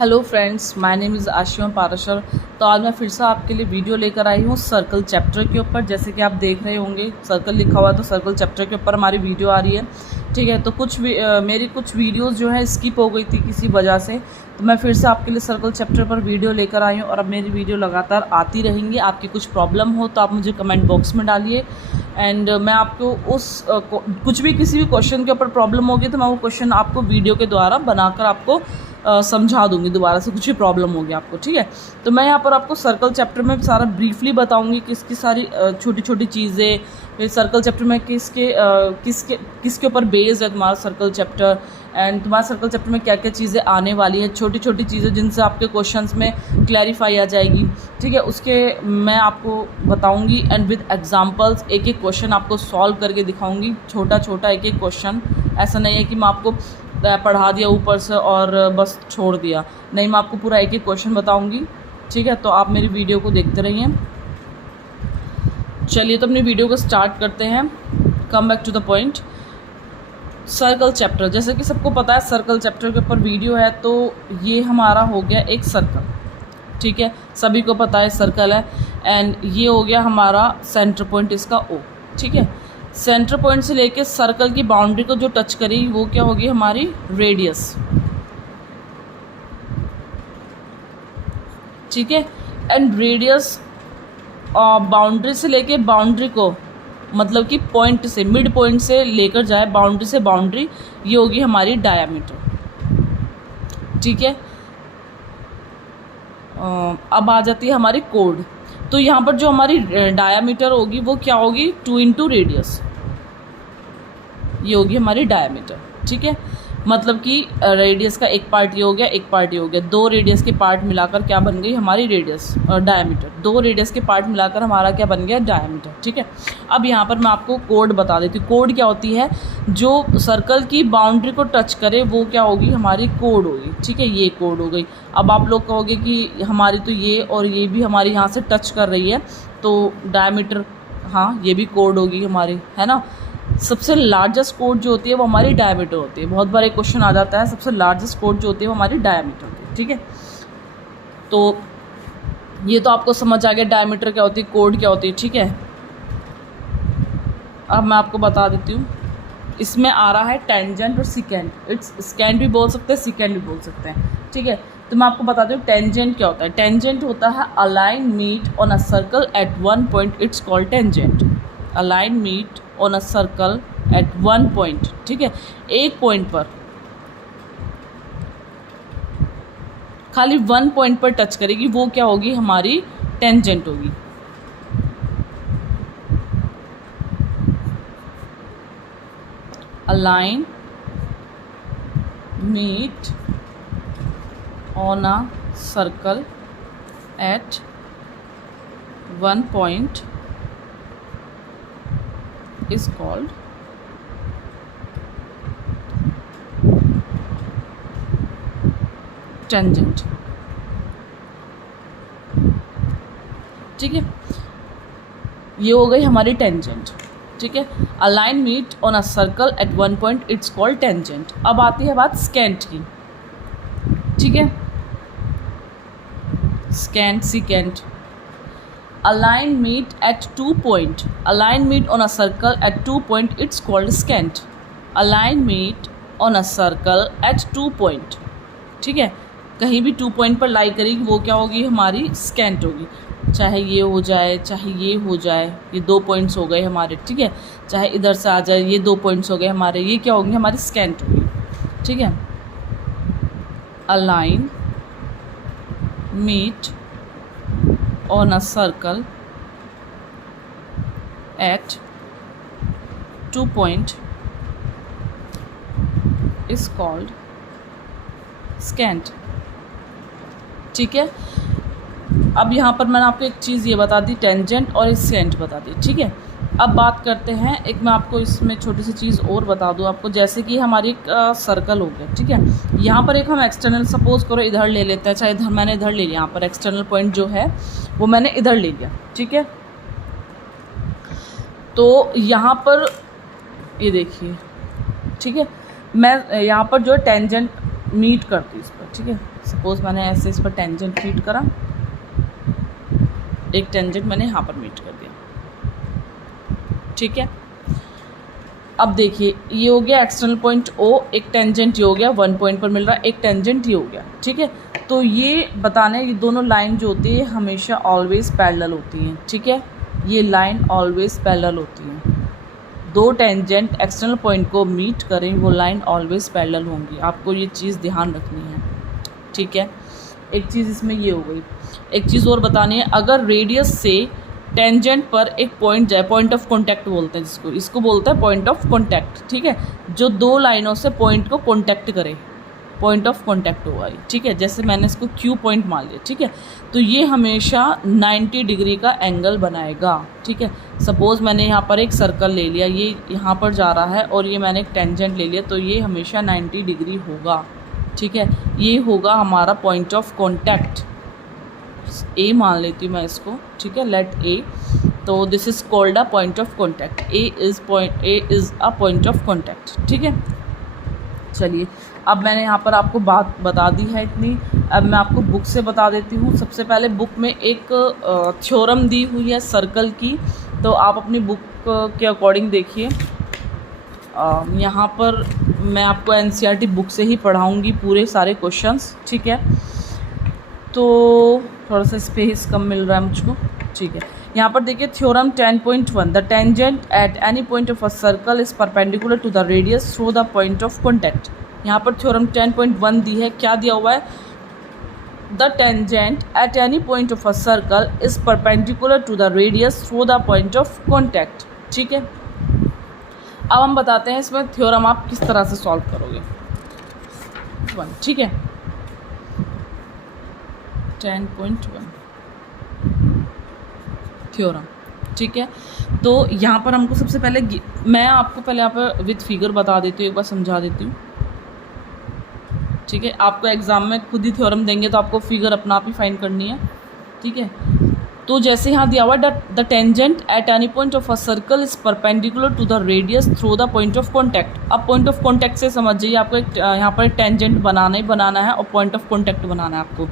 Hello friends, my name is Ashima Parashar. तो आज मैं फिर से आपके लिए वीडियो लेकर आई हूँ सर्कल चैप्टर के ऊपर। जैसे कि आप देख रहे होंगे सर्कल लिखा हुआ है, तो सर्कल चैप्टर के ऊपर हमारी वीडियो आ रही है। ठीक है, तो मेरी कुछ वीडियोस जो है स्किप हो गई थी किसी वजह से, तो मैं फिर से आपके लिए सर्कल चैप्टर पर वीडियो लेकर आई हूँ। और अब मेरी वीडियो लगातार आती रहेंगी। आपकी कुछ प्रॉब्लम हो तो आप मुझे कमेंट बॉक्स में डालिए, एंड मैं आपको कुछ भी किसी भी क्वेश्चन के ऊपर प्रॉब्लम होगी तो मैं वो क्वेश्चन आपको वीडियो के द्वारा बनाकर आपको समझा दूंगी दोबारा से, कुछ भी प्रॉब्लम होगी आपको। ठीक है, तो मैं यहाँ पर आपको सर्कल चैप्टर में सारा ब्रीफली बताऊंगी किसकी सारी छोटी छोटी चीज़ें। फिर सर्कल चैप्टर में किसके ऊपर बेस्ड है तुम्हारा सर्कल चैप्टर, एंड तुम्हारा सर्कल चैप्टर में क्या क्या चीज़ें आने वाली हैं, छोटी छोटी चीज़ें जिनसे आपके क्वेश्चंस में क्लैरिफाई आ जाएगी। ठीक है, उसके मैं आपको बताऊंगी एंड विद एग्जांपल्स एक एक क्वेश्चन आपको सॉल्व करके दिखाऊंगी, छोटा छोटा एक एक क्वेश्चन। ऐसा नहीं है कि मैं आपको पढ़ा दिया ऊपर से और बस छोड़ दिया, नहीं, मैं आपको पूरा एक एक क्वेश्चन बताऊंगी। ठीक है, तो आप मेरी वीडियो को देखते रहिए। चलिए, तो अपनी वीडियो को स्टार्ट करते हैं। Come back to the point. Circle chapter, जैसे कि सबको पता है सर्कल चैप्टर के ऊपर वीडियो है, तो ये हमारा हो गया एक सर्कल। ठीक है, सभी को पता है सर्कल है, एंड ये हो गया हमारा सेंटर पॉइंट इसका ओ। ठीक है, सेंटर पॉइंट से लेके सर्कल की बाउंड्री को जो टच करेगी वो क्या होगी, हमारी रेडियस। ठीक है, एंड रेडियस बाउंड्री से लेके बाउंड्री को, मतलब कि पॉइंट से, मिड पॉइंट से लेकर जाए बाउंड्री से बाउंड्री, ये होगी हमारी डायामीटर। ठीक है, अब आ जाती है हमारी कोड। तो यहाँ पर जो हमारी डायामीटर होगी वो क्या होगी, 2 इंटू रेडियस, ये होगी हमारी डायामीटर। ठीक है, मतलब कि रेडियस का एक पार्ट ये हो गया, एक पार्ट ये हो गया, दो रेडियस के पार्ट मिलाकर क्या बन गई हमारी रेडियस, डायामीटर। दो रेडियस के पार्ट मिलाकर हमारा क्या बन गया, डायामीटर। ठीक है, अब यहाँ पर मैं आपको कोड बता देती हूँ। कोड क्या होती है, जो सर्कल की बाउंड्री को टच करे वो क्या होगी, हमारी कोड होगी। ठीक है, ये कोड हो गई। अब आप लोग कहोगे कि हमारी तो ये और ये भी हमारी यहाँ से टच कर रही है, तो डायामीटर, हाँ, ये भी कोड होगी हमारी, है ना। सबसे लार्जेस्ट कोड जो होती है वो हमारी डायमीटर होती है। बहुत बार एक क्वेश्चन आ जाता है, सबसे लार्जेस्ट कोड जो होती है वो हमारी डायमीटर होती है। ठीक है, तो ये तो आपको समझ आ गया डायमीटर क्या होती है, कोड क्या होती है। ठीक है, अब मैं आपको बता देती हूँ। इसमें आ रहा है टेंजेंट और सिकेंट। इट्स स्कैंट भी बोल सकते हैं, सिकेंट भी बोल सकते हैं। ठीक है, तो मैं आपको बताती हूँ टेंजेंट क्या होता है। टेंजेंट होता है a line meet on a circle at one point, it's called tangent. A line meet on a circle at one point. ठीक है, एक पॉइंट पर, खाली वन पॉइंट पर टच करेगी, वो क्या होगी, हमारी टेंजेंट होगी। A line meet on a circle at one point is called tangent। ठीक है, ये हो गई हमारी टेंजेंट। ठीक है, a line meet on a circle at one point, it's called tangent. अब आती है बात स्कैंट की। ठीक है, secant, secant. A line meet at 2 point. A line meet on a circle at 2 point. It's called scant. A line meet on a circle at 2 point. ठीक है, कहीं भी 2 पॉइंट पर लाई करेगी वो क्या होगी, हमारी स्कैंट होगी। चाहे ये हो जाए, चाहे ये हो जाए, ये 2 पॉइंट्स हो गए हमारे। ठीक है, चाहे इधर से आ जाए, ये 2 पॉइंट्स हो गए हमारे, ये क्या होंगे, हमारी स्कैंट होगी। ठीक है, a line meet on a circle at 2 point is called scant। ठीक है, अब यहाँ पर मैंने आपको एक चीज़ ये बता दी, टेंजेंट और स्कैंट बता दी। ठीक है, अब बात करते हैं, एक मैं आपको इसमें छोटी सी चीज़ और बता दूँ आपको। जैसे कि हमारी एक सर्कल हो गया। ठीक है, यहाँ पर एक हम एक्सटर्नल, सपोज करो इधर ले लेते हैं, चाहे इधर, मैंने इधर ले लिया, यहाँ पर एक्सटर्नल पॉइंट जो है वो मैंने इधर ले लिया। ठीक है, तो यहाँ पर ये देखिए। ठीक है, मैं यहाँ पर जो है टेंजेंट मीट करती इस पर, ठीक है। सपोज मैंने ऐसे इस पर टेंजेंट मीट करा, एक टेंजेंट मैंने यहाँ पर मीट कर दिया, ठीक है। अब देखिए ये हो गया एक्सटर्नल पॉइंट O, एक टेंजेंट ये हो गया 1 पॉइंट पर मिल रहा है, एक टेंजेंट ये हो गया, ठीक है। तो ये बताना है ये दोनों लाइन जो होती है हमेशा ऑलवेज पैरेलल होती हैं, ठीक है। ये लाइन ऑलवेज पैरेलल होती है, दो टेंजेंट एक्सटर्नल पॉइंट को मीट करें वो लाइन ऑलवेज पैरेलल होंगी, आपको ये चीज़ ध्यान रखनी है, ठीक है। एक चीज़ इसमें ये हो गई। एक चीज़ और बतानी है, अगर रेडियस से टेंजेंट पर एक पॉइंट जाए, पॉइंट ऑफ कॉन्टैक्ट बोलते हैं जिसको, इसको बोलते हैं पॉइंट ऑफ कॉन्टैक्ट, ठीक है। जो दो लाइनों से पॉइंट को कॉन्टैक्ट करे, पॉइंट ऑफ कॉन्टैक्ट होगा, ठीक है। जैसे मैंने इसको Q पॉइंट मान लिया, ठीक है। तो ये हमेशा 90 डिग्री का एंगल बनाएगा, ठीक है। सपोज़ मैंने यहाँ पर एक सर्कल ले लिया, ये यहाँ पर जा रहा है और ये मैंने एक टेंजेंट ले लिया, तो ये हमेशा 90 डिग्री होगा, ठीक है। ये होगा हमारा पॉइंट ऑफ कॉन्टैक्ट, A मान लेती हूँ मैं इसको, ठीक है, लेट A। तो this is called a point of contact, A is a point of contact, ठीक है। चलिए अब मैंने यहाँ पर आपको बात बता दी है इतनी, अब मैं आपको बुक से बता देती हूँ। सबसे पहले बुक में एक थ्योरम दी हुई है सर्कल की, तो आप अपनी बुक के अकॉर्डिंग देखिए। यहाँ पर मैं आपको NCERT बुक से ही पढ़ाऊँगी पूरे सारे क्वेश्चंस, ठीक है। तो थोड़ा सा स्पेस कम मिल रहा है मुझको, ठीक है। यहाँ पर देखिए theorem 10.1, the tangent at any point of a circle is perpendicular to the radius through the point of contact. यहाँ पर थ्योरम 10.1 दी है, क्या दिया हुआ है, the tangent at any point of a circle is perpendicular to the radius through the point of contact, ठीक है। अब हम बताते हैं इसमें थ्योरम आप किस तरह से सॉल्व करोगे, ठीक है। 10.1 थ्योरम, ठीक है। तो यहाँ पर हमको सबसे पहले मैं आपको पहले यहाँ पर विद फिगर बता देती हूँ, एक बार समझा देती हूँ, ठीक है। आपको एग्जाम में खुद ही थ्योरम देंगे तो आपको फिगर अपना आप ही फाइंड करनी है, ठीक है। तो जैसे यहाँ दिया हुआ the tangent at any point of a circle is perpendicular to the radius through the point of contact. अब पॉइंट ऑफ कॉन्टैक्ट से समझ जाइए आपको एक यहाँ पर एक टेंजेंट बनाना ही बनाना है और पॉइंट ऑफ कॉन्टैक्ट बनाना है आपको।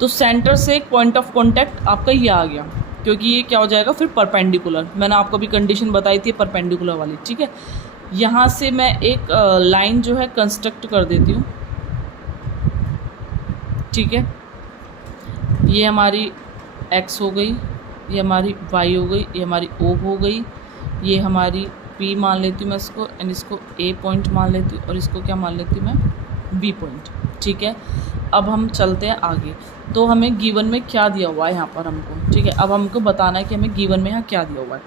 तो सेंटर से एक पॉइंट ऑफ कॉन्टैक्ट आपका ये आ गया, क्योंकि ये क्या हो जाएगा फिर परपेंडिकुलर, मैंने आपको भी कंडीशन बताई थी परपेंडिकुलर वाली, ठीक है। यहाँ से मैं एक लाइन जो है कंस्ट्रक्ट कर देती हूँ, ठीक है। ये हमारी x हो गई, ये हमारी y हो गई, ये हमारी O हो गई, ये हमारी P मान लेती हूँ मैं इसको, एंड इसको A पॉइंट मान लेती हूँ और इसको क्या मान लेती हूँ मैं B पॉइंट, ठीक है। अब हम चलते हैं आगे। तो हमें गिवन में क्या दिया हुआ है यहाँ पर हमको, ठीक है। अब हमको बताना है कि हमें गिवन में यहाँ क्या दिया हुआ है।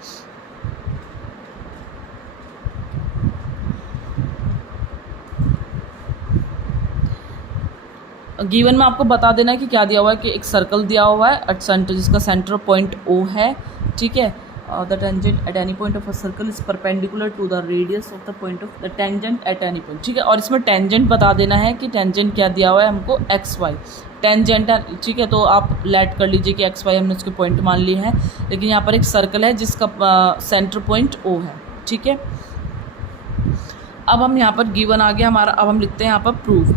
गिवन में आपको बता देना है कि क्या दिया हुआ है, कि एक सर्कल दिया हुआ है एट सेंटर, जिसका सेंटर पॉइंट O है, ठीक है। The tangent at any point of a circle is perpendicular to the radius of the point of the tangent at any point, ठीक है। और इसमें टेंजेंट बता देना है कि टेंजेंट क्या दिया हुआ है हमको, XY टेंजेंट है, ठीक है। तो आप लेट कर लीजिए कि XY हमने उसके पॉइंट मान लिए हैं, लेकिन यहाँ पर एक सर्कल है जिसका सेंटर पॉइंट O है, ठीक है। अब हम यहाँ पर गिवन आ गया हमारा, अब हम लिखते हैं यहाँ पर प्रूव,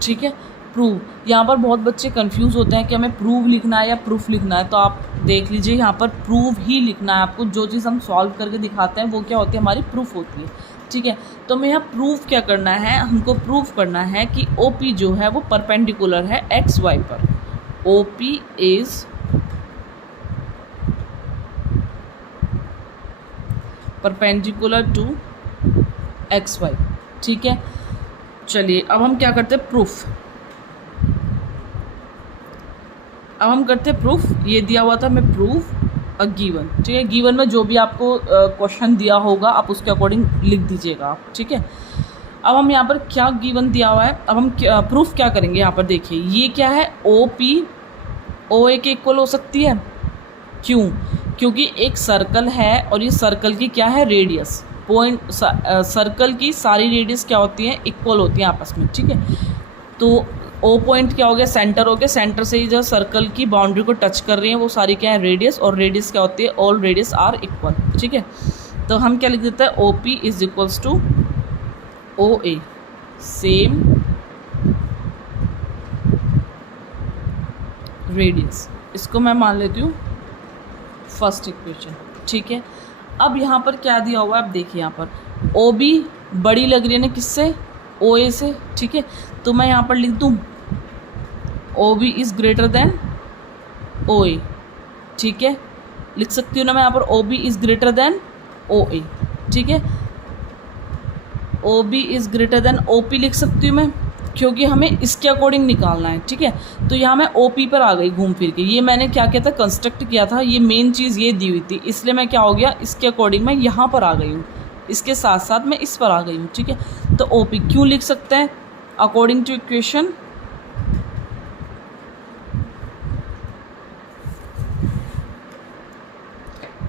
ठीक है। प्रूव, यहाँ पर बहुत बच्चे कंफ्यूज होते हैं कि हमें प्रूव लिखना है या प्रूफ लिखना है, तो आप देख लीजिए यहाँ पर प्रूव ही लिखना है आपको। जो चीज़ हम सॉल्व करके दिखाते हैं वो क्या होती है, हमारी प्रूफ होती है, ठीक है। तो हमें यहाँ प्रूफ क्या करना है, हमको प्रूफ करना है कि OP जो है वो परपेंडिकुलर है XY पर, OP is perpendicular to XY, ठीक है। चलिए अब हम क्या करते हैं, प्रूफ। अब हम करते हैं प्रूफ। ये दिया हुआ था हमें प्रूफ अ गिवन, ठीक है। गिवन में जो भी आपको क्वेश्चन दिया होगा आप उसके अकॉर्डिंग लिख दीजिएगा आप, ठीक है। अब हम यहाँ पर क्या गिवन दिया हुआ है, अब हम प्रूफ क्या करेंगे। यहाँ पर देखिए ये क्या है, OP OA के इक्वल हो सकती है, क्यों, क्योंकि एक सर्कल है और ये सर्कल की क्या है, रेडियस, पॉइंट सर्कल की सारी रेडियस क्या होती हैं, इक्वल होती हैं आपस में, ठीक है। तो O पॉइंट क्या हो गया, सेंटर हो गया, सेंटर से ही जो सर्कल की बाउंड्री को टच कर रही हैं वो सारी क्या है, रेडियस, और रेडियस क्या होती है, ऑल रेडियस आर इक्वल, ठीक है। तो हम क्या लिख देते हैं, O P is equals to O A, same radius. इसको मैं मान लेती हूँ फर्स्ट इक्वेशन, ठीक है। अब यहाँ पर क्या दिया हुआ है, आप देखिए यहाँ पर ओ बी बड़ी लग रही है ना किससे, ओ ए से, ठीक है। तो मैं यहाँ पर लिख दूँ O B is greater than O A, ठीक है, लिख सकती हूँ ना मैं यहाँ पर O B is greater than O A, ठीक है। O B is greater than O P लिख सकती हूँ मैं, क्योंकि हमें इसके अकॉर्डिंग निकालना है, ठीक है। तो यहाँ मैं ओ पी पर आ गई घूम फिर के, ये मैंने क्या किया था, कंस्ट्रक्ट किया था, ये मेन चीज़ ये दी हुई थी, इसलिए मैं क्या हो गया, इसके अकॉर्डिंग मैं यहाँ पर आ गई हूँ, इसके साथ साथ मैं इस पर आ गई हूँ, ठीक है। तो ओ पी क्यों लिख सकते हैं, according to equation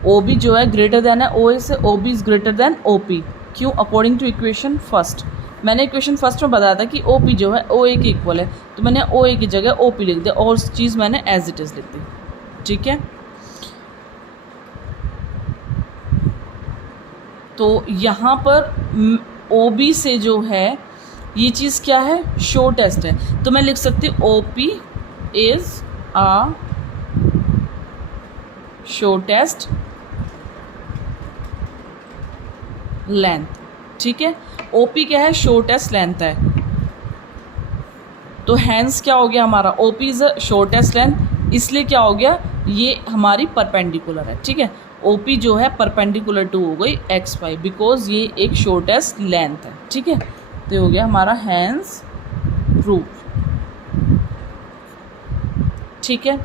O B जो है ग्रेटर देन है ओ ए से, O B is greater than O P, क्यों, अकॉर्डिंग टू इक्वेशन फर्स्ट। मैंने इक्वेशन फर्स्ट में बताया था कि ओ पी जो है ओ ए के इक्वल है, तो मैंने ओ ए की जगह ओ पी लिख दिया और उस चीज़ मैंने एज इट इज़ लिख दी, ठीक है। तो यहाँ पर ओ बी से जो है ये चीज़ क्या है, शॉर्टेस्ट है, तो मैं लिख सकती हूँ O P is a shortest length, ठीक है। ओपी क्या है, शॉर्टेस्ट लेंथ है, तो हैंस क्या हो गया हमारा, OP is a shortest length, इसलिए क्या हो गया, ये हमारी परपेंडिकुलर है, ठीक है। ओपी जो है परपेंडिकुलर टू हो गई एक्स वाई, बिकॉज ये एक शॉर्टेस्ट लेंथ है, ठीक है। तो ये हो गया हमारा हैंस प्रूफ, ठीक है।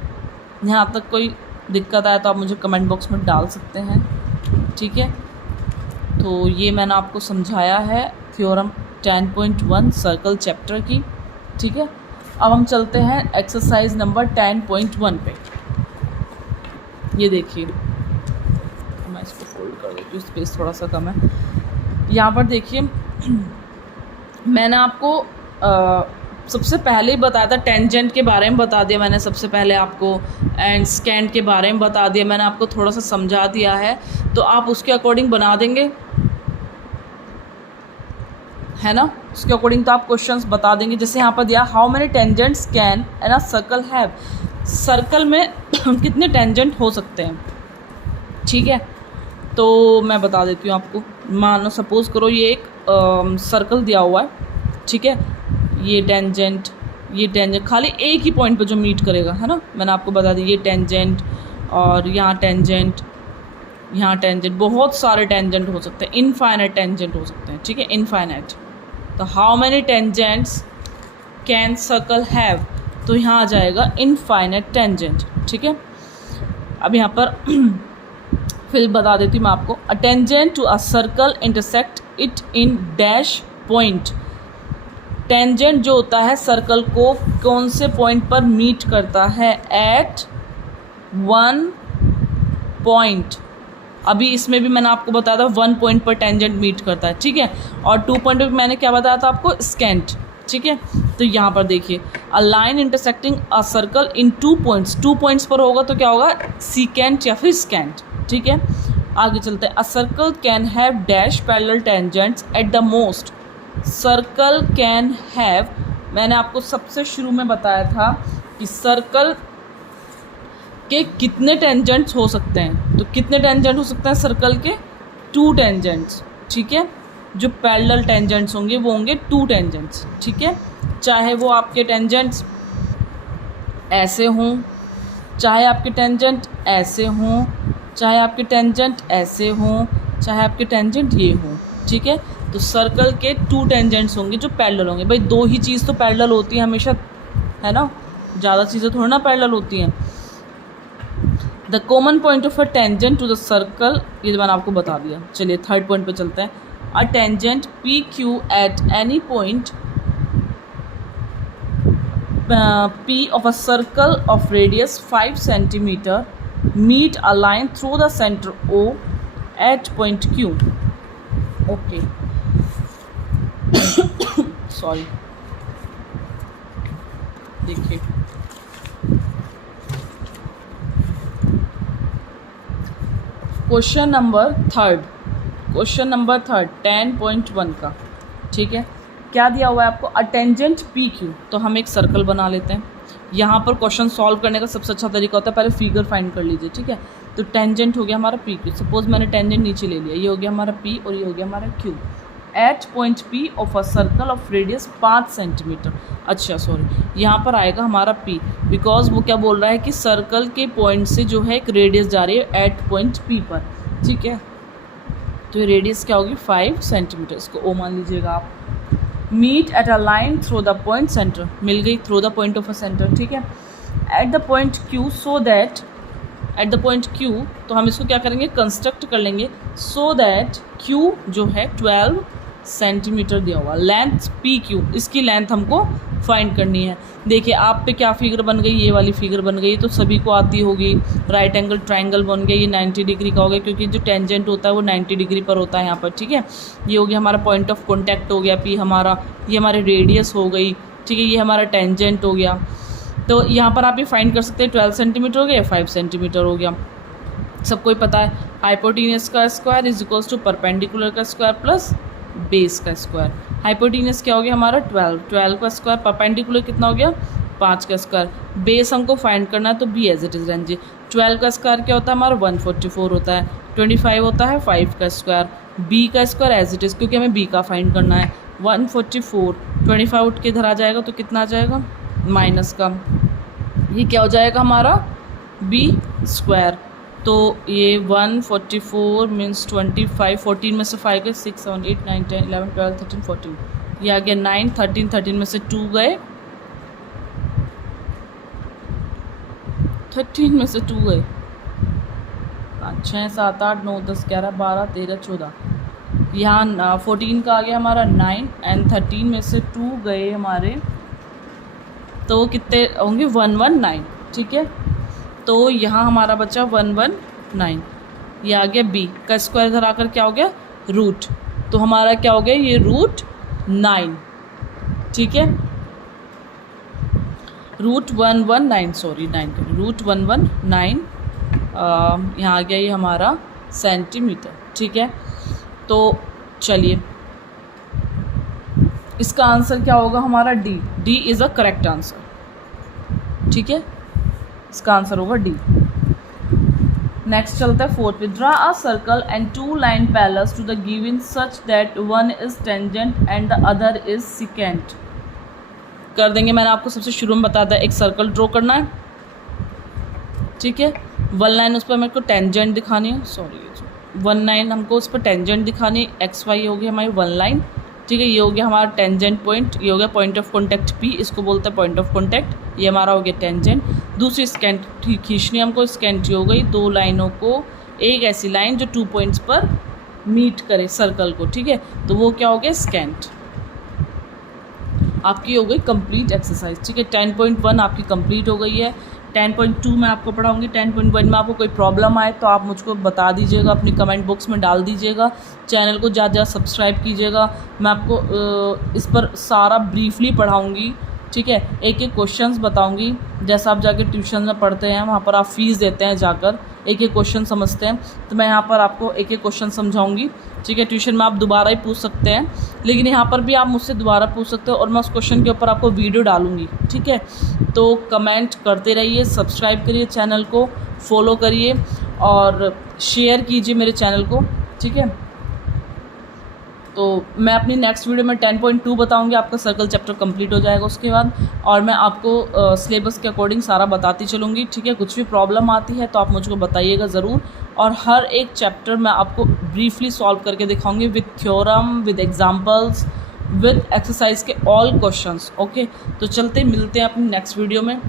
यहाँ तक कोई दिक्कत आए तो आप मुझे कमेंट बॉक्स में डाल सकते हैं, ठीक है। तो ये मैंने आपको समझाया है थ्योरम 10.1 सर्कल चैप्टर की, ठीक है। अब हम चलते हैं एक्सरसाइज नंबर 10.1 पे। ये देखिए, मैं इसको फोल्ड कर देती हूँ, स्पेस थोड़ा सा कम है। यहाँ पर देखिए, मैंने आपको सबसे पहले ही बताया था, टेंजेंट के बारे में बता दिया मैंने सबसे पहले आपको, एंड स्कैंट के बारे में बता दिया मैंने आपको, थोड़ा सा समझा दिया है, तो आप उसके अकॉर्डिंग बना देंगे, है ना। उसके अकॉर्डिंग तो आप क्वेश्चंस बता देंगे। जैसे यहाँ पर दिया, how many tangents can an a circle have, circle में कितने टेंजेंट हो सकते हैं, ठीक है। तो मैं बता देती हूँ आपको, मानो सपोज़ करो ये एक सर्कल दिया हुआ है, ठीक है। ये टेंजेंट खाली एक ही पॉइंट पे जो मीट करेगा, है ना, मैंने आपको बता दी, ये टेंजेंट और यहाँ टेंजेंट, यहाँ टेंजेंट, बहुत सारे टेंजेंट हो सकते हैं, इनफाइनाइट टेंजेंट हो सकते हैं, ठीक है, इनफाइनाइट। तो how many tangents can circle have, तो यहाँ आ जाएगा इनफाइनाइट टेंजेंट, ठीक है। अब यहाँ पर फिर बता देती हूँ मैं आपको, a tangent to a circle intersect it in dash point, tangent जो होता है सर्कल को कौन से पॉइंट पर मीट करता है, एट 1 पॉइंट। अभी इसमें भी मैंने आपको बताया था 1 पॉइंट पर टेंजेंट मीट करता है, ठीक है। और 2 पॉइंट पर मैंने क्या बताया था आपको, स्कैंट, ठीक है। तो यहाँ पर देखिए, a line intersecting a circle in 2 points, 2 points पर होगा तो क्या होगा, सीकेंट या फिर स्कैंट, ठीक है। आगे चलते हैं, a circle can have dash parallel tangents at the most, circle can have, मैंने आपको सबसे शुरू में बताया था कि सर्कल के कितने टेंजेंट्स हो सकते हैं, तो कितने टेंजेंट हो सकते हैं सर्कल के, 2 टेंजेंट्स, ठीक है। जो पैरेलल टेंजेंट्स होंगे वो होंगे 2 टेंजेंट्स, ठीक है। चाहे वो आपके टेंजेंट्स ऐसे हों, चाहे आपके टेंजेंट ऐसे हों, चाहे आपके टेंजेंट ऐसे हों, चाहे आपके टेंजेंट ये हों, ठीक है। तो सर्कल के 2 टेंजेंट्स होंगे जो पैरेलल होंगे। भाई 2 ही चीज़ तो पैरेलल होती है हमेशा, है ना, ज़्यादा चीज़ें थोड़ा ना पैरेलल होती हैं। The common point of a tangent to the circle, ये मैंने आपको बता दिया। चलिए थर्ड पॉइंट पे चलते हैं। A tangent P Q eight any point P of a circle of radius 5 centimeter meet a line through the center O at point Q. Okay. Sorry. देखिए क्वेश्चन नंबर 3, क्वेश्चन नंबर 3 10.1 का, ठीक है। क्या दिया हुआ है आपको, अ टेंजेंट पी क्यू। तो हम एक सर्कल बना लेते हैं। यहाँ पर क्वेश्चन सॉल्व करने का सबसे अच्छा तरीका होता है पहले फिगर फाइंड कर लीजिए, ठीक है। तो टेंजेंट हो गया हमारा पी क्यू। सपोज मैंने टेंजेंट नीचे ले लिया, ये हो गया हमारा पी और ये हो गया हमारा Q. At point P of a circle of radius 5 centimetre. अच्छा सॉरी, यहाँ पर आएगा हमारा पी, बिकॉज वो क्या बोल रहा है कि सर्कल के पॉइंट से जो है एक रेडियस जा रही है एट पॉइंट पी पर, ठीक है। तो ये रेडियस क्या होगी 5 सेंटीमीटर, इसको ओ मान लीजिएगा आप। Meet at a line through the point centre, मिल गई through the point of a centre, ठीक है। At the point Q, so that at the point Q, तो हम इसको क्या करेंगे कंस्ट्रक्ट कर लेंगे, सो दैट क्यू जो है 12 सेंटीमीटर दिया हुआ। लेंथ पी क्यू, इसकी लेंथ हमको फाइंड करनी है। देखिए आप पे क्या फिगर बन गई, ये वाली फिगर बन गई, तो सभी को आती होगी। राइट एंगल ट्रायंगल बन गया, ये 90 डिग्री का हो गया, क्योंकि जो टेंजेंट होता है वो 90 डिग्री पर होता है यहाँ पर, ठीक है। ये हो गया हमारा पॉइंट ऑफ कॉन्टैक्ट हो गया पी हमारा, ये हमारी रेडियस हो गई, ठीक है। ये हमारा टेंजेंट हो गया। तो यहाँ पर आप ये फाइंड कर सकते हैं 12 सेंटीमीटर हो गया, 5 सेंटीमीटर हो गया। सबको ही पता है हाइपोटेन्यूज का square is equals to perpendicular का स्क्वायर प्लस बेस का स्क्वायर। हाइपोटेन्यूज क्या हो गया हमारा 12 का स्क्वायर, परपेंडिकुलर कितना हो गया 5 का स्क्वायर। बेस हमको फाइंड करना है तो बी एज इट इज रहने दीजिए। 12 का स्क्वायर क्या होता है हमारा 144 होता है, 25 होता है 5 का स्क्वायर, बी का स्क्वायर एज इट इज़, क्योंकि हमें बी का फाइंड करना है। 144, 25 उठ के इधर आ जाएगा तो कितना आ जाएगा माइनस का, ये क्या हो जाएगा हमारा बी स्क्वायर। तो ये 144 मीन्स 25, 14 में से 5 गए, 6 7 8 9 10 11 12 13 14, ये आ गया 9 13, 13 में से 2 गए, 13 में से 2 गए, 5 6 7 8 9 10 11 12 13 14, यहाँ 14 का आ गया हमारा 9 एंड 13 में से 2 गए हमारे, तो कितने होंगे 119, ठीक है। तो यहाँ हमारा बचा 119, ये आ गया बी का स्क्वायर, इधर आकर क्या हो गया रूट, तो हमारा क्या हो गया ये रूट 9, ठीक है। रूट 119, सॉरी 9 रूट 119 यहाँ आ गया ये हमारा सेंटीमीटर, ठीक है। तो चलिए इसका आंसर क्या होगा हमारा D. D is a correct answer, ठीक है। इसका आंसर होगा डी। नेक्स्ट चलता है 4 पे। Draw a circle and 2 line parallel to the given such that one is tangent and the other is secant. कर देंगे, मैंने आपको सबसे शुरू में बताया था एक सर्कल ड्रॉ करना है, ठीक है। 1 लाइन उस पर मेरे को टेंजेंट दिखानी है, सॉरी 1 लाइन हमको उस पर टेंजेंट दिखानी है, एक्स वाई होगी हमारी 1 लाइन, ठीक है। ये हो गया हमारा टेंजेंट पॉइंट, ये हो गया पॉइंट ऑफ कॉन्टैक्ट पी, इसको बोलते हैं पॉइंट ऑफ कॉन्टैक्ट, ये हमारा हो गया टेंजेंट। दूसरी स्केंट खींचनी हमको, स्केंट हो गई 2 लाइनों को, एक ऐसी लाइन जो 2 पॉइंट्स पर मीट करे सर्कल को, ठीक है। तो वो क्या हो गया स्केंट। आपकी हो गई कंप्लीट एक्सरसाइज, ठीक है। 10.1 आपकी कंप्लीट हो गई है। 10.2 मैं आपको पढ़ाऊँगी। 10.1 में आपको कोई प्रॉब्लम आए तो आप मुझको बता दीजिएगा, अपनी कमेंट बॉक्स में डाल दीजिएगा। चैनल को ज़्यादा सब्सक्राइब कीजिएगा। मैं आपको इस पर सारा ब्रीफली पढ़ाऊँगी, ठीक है। एक एक क्वेश्चंस बताऊँगी, जैसा आप जाके ट्यूशन में पढ़ते हैं वहाँ पर आप फ़ीस देते हैं, जाकर एक एक क्वेश्चन समझते हैं, तो मैं यहाँ पर आपको एक एक क्वेश्चन समझाऊंगी, ठीक है। ट्यूशन में आप दोबारा ही पूछ सकते हैं, लेकिन यहाँ पर भी आप मुझसे दोबारा पूछ सकते हो और मैं उस क्वेश्चन के ऊपर आपको वीडियो डालूंगी, ठीक है। तो कमेंट करते रहिए, सब्सक्राइब करिए, चैनल को फॉलो करिए और शेयर कीजिए मेरे चैनल को, ठीक है। तो मैं अपनी नेक्स्ट वीडियो में 10.2 बताऊंगी, आपका सर्कल चैप्टर कंप्लीट हो जाएगा उसके बाद, और मैं आपको सिलेबस के अकॉर्डिंग सारा बताती चलूँगी, ठीक है। कुछ भी प्रॉब्लम आती है तो आप मुझको बताइएगा ज़रूर, और हर एक चैप्टर मैं आपको ब्रीफली सॉल्व करके दिखाऊंगी with theorem, with examples, with exercise के ऑल क्वेश्चंस, ओके। तो चलते मिलते हैं अपनी नेक्स्ट वीडियो में,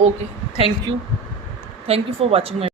okay. Thank you for watching my